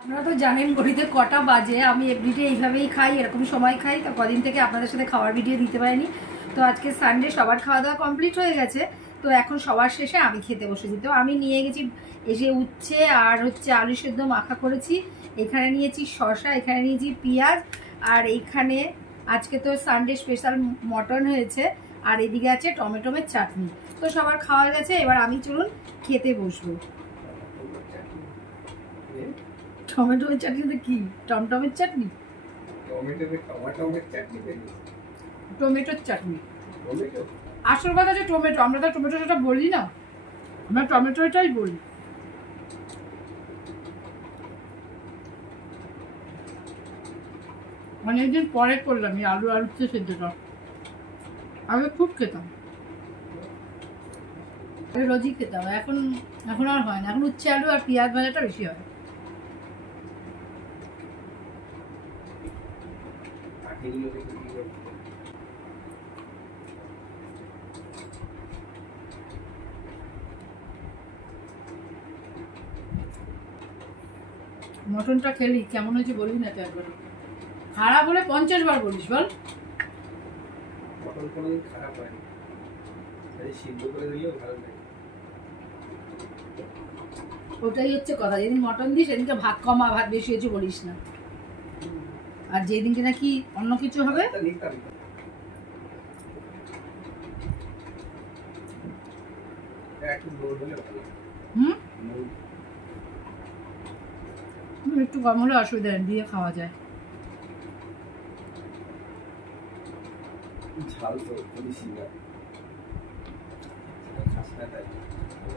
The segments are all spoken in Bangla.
আপনারা তো জানেন ঘড়িতে কটা বাজে। আমি এভরিডে এইভাবেই খাই, এরকম সময় খাই। তো কদিন থেকে আপনাদের সাথে খাওয়ার ভিডিও দিতে পারিনি। তো আজকে সানডে, সবার খাওয়া দাওয়া কমপ্লিট হয়ে গেছে। তো এখন সবার শেষে আমি খেতে বসেছি। তো আমি নিয়ে গেছি এই যে উচ্ছে আর আলু সেদ্ধ মাখা করেছি। এখানে নিয়েছি শসা, এখানে নিয়েছি পেঁয়াজ, আর এইখানে আজকে তো সানডে স্পেশাল মটন হয়েছে, আর এদিকে আছে টমেটোমের চাটনি। তো সবার খাওয়া গেছে, এবার আমি চলুন খেতে বসবো। টমেটোর চাটনিতে কি টমটমের চাটনি? টমেটোর চাটনি। আসল কথা যে টমেটো, আমরা তো টমেটোটা বলি না, আমরা টমেটোটাই বলি। অনেকদিন পরে করলাম এই আলু আর উচ্ছে সেদ্ধটা। আগে খুব খেতাম, রোজই খেতাম। এখন এখন আর হয় না। এখন উচ্ছে আলু আর পেঁয়াজ ভাজাটা বেশি হয়। মটনটা খেলি কেমন হয়েছে বলবি না তো একবার? খারাপ হলে 50 বার বলিস বল। মটন কোনোদিন খারাপ হয় না, সিদ্ধ করে দিলেও ভালো লাগে। ওটাই হচ্ছে কথা, যেদিন মটন দিস সেদিনকে ভাত কমা ভাত বেশি হয়েছে বলিস না, আর যেদিনকে নাকি অন্য কিছু হবে একটু কম হলে অসুবিধা নেই, দিয়ে খাওয়া যায়।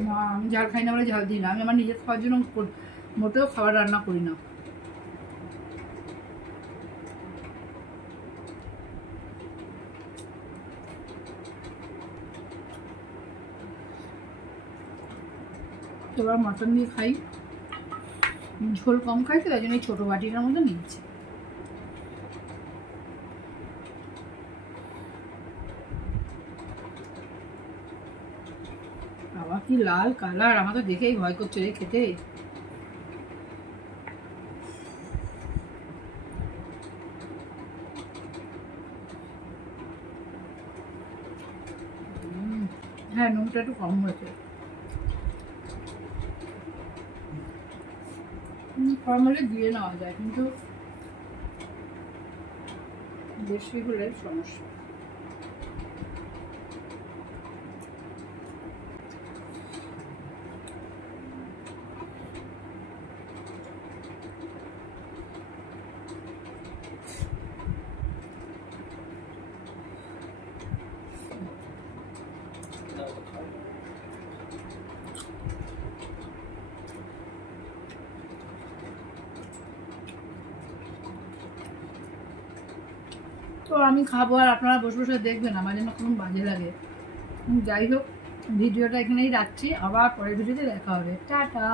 না, আমি ঝাল খাই না বলে ঝাল দিই না। আমি আমার নিজের খাওয়ার জন্য মোটেও খাবার রান্না করি না। এবার মটন দিয়ে খাই, ঝোল কম খাই তো, তাই জন্য এই ছোটো বাটিটার মধ্যে নিয়েছি। বাবা কি লাল কালার, আমার তো দেখেই ভয় করছে রে খেতে। হ্যাঁ, নুনটা একটু কম হয়েছে। কম হলে দিয়ে নেওয়া যায়, কিন্তু বেশি হলে সমস্যা। তো আমি খাবো আর আপনারা বসে বসে দেখবেন, আমার যেন কোনো বাজে লাগে। যাই হোক, ভিডিওটা এখানেই রাখছি, আবার পরের ভিডিওতে দেখা হবে। টাটা।